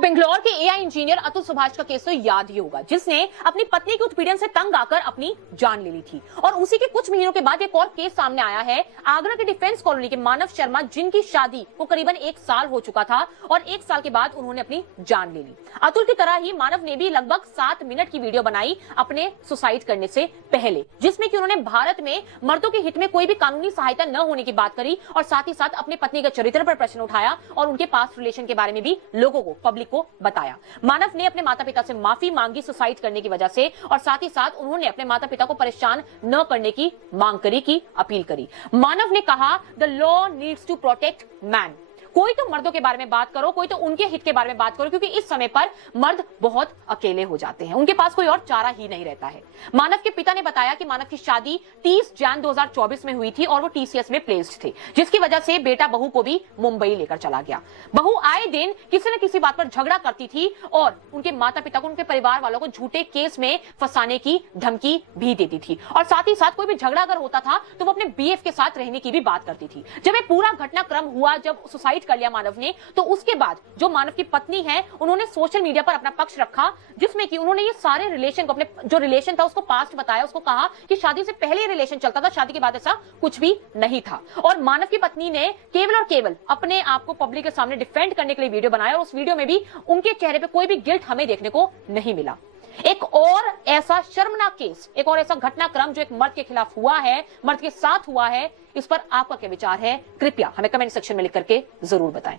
बेंगलोर के AI engineer Atul Subhash का case तो याद ही होगा, जिसने अपनी पत्नी के उत्पीड़न से तंग आकर अपनी जान ले ली थी। और उसी के कुछ महीनों के बाद एक और केस सामने आया है। आगरा के डिफेंस कॉलोनी के मानव शर्मा, जिनकी शादी को करीबन 1 साल हो चुका था और 1 साल के बाद उन्होंने अपनी जान ले ली। अतुल की तरह ही मानव ने भी लगभग 7 मिनट की वीडियो बनाई अपने सुसाइड करने से पहले, जिसमें कि उन्होंने भारत में मर्दों के हित में कोई भी कानूनी सहायता न होने की बात करी और साथ ही साथ अपने पत्नी के चरित्र पर प्रश्न उठाया और उनके पास्ट रिलेशन के बारे में भी लोगों को, पब्लिक को बताया। मानव ने अपने माता पिता से माफी मांगी सुसाइड करने की वजह से और साथ ही साथ उन्होंने अपने माता पिता को परेशान न करने की मांग करी, की अपील करी। मानव ने कहा, the law needs to protect man. कोई तो मर्दों के बारे में बात करो, कोई तो उनके हित के बारे में बात करो, क्योंकि इस समय पर मर्द बहुत अकेले हो जाते हैं, उनके पास कोई और चारा ही नहीं रहता है। मानव के पिता ने बताया कि मानव की शादी 30 जन 2024 में हुई थी और वो टीसीएस में प्लेस्ड थे, जिसकी वजह से बेटा बहू को भी मुंबई लेकर चला गया। बहू आए दिन किसी न किसी बात पर झगड़ा करती थी और उनके माता पिता को, उनके परिवार वालों को झूठे केस में फंसाने की धमकी भी देती थी और साथ ही साथ कोई भी झगड़ा अगर होता था तो वो अपने बीएफ के साथ रहने की भी बात करती थी। जब ये पूरा घटनाक्रम हुआ, जब सुसाइड कर लिया मानव ने, तो उसके बाद जो मानव की पत्नी है उन्होंने सोशल मीडिया पर अपना पक्ष रखा, जिसमें कि उन्होंने ये सारे रिलेशन को, अपने जो रिलेशन था उसको पास्ट बताया। उसको कहा कि शादी से पहले रिलेशन चलता था, शादी के बाद ऐसा कुछ भी नहीं था। और मानव की पत्नी ने केवल और केवल अपने आप को पब्लिक के सामने डिफेंड करने के लिए वीडियो बनाया और उस वीडियो में भी उनके चेहरे पे कोई भी गिल्ट हमें देखने को नहीं मिला। एक और ऐसा शर्मनाक केस, एक और ऐसा घटनाक्रम जो एक मर्द के खिलाफ हुआ है, मर्द के साथ हुआ है, इस पर आपका क्या विचार है? कृपया हमें कमेंट सेक्शन में लिख करके जरूर बताएं।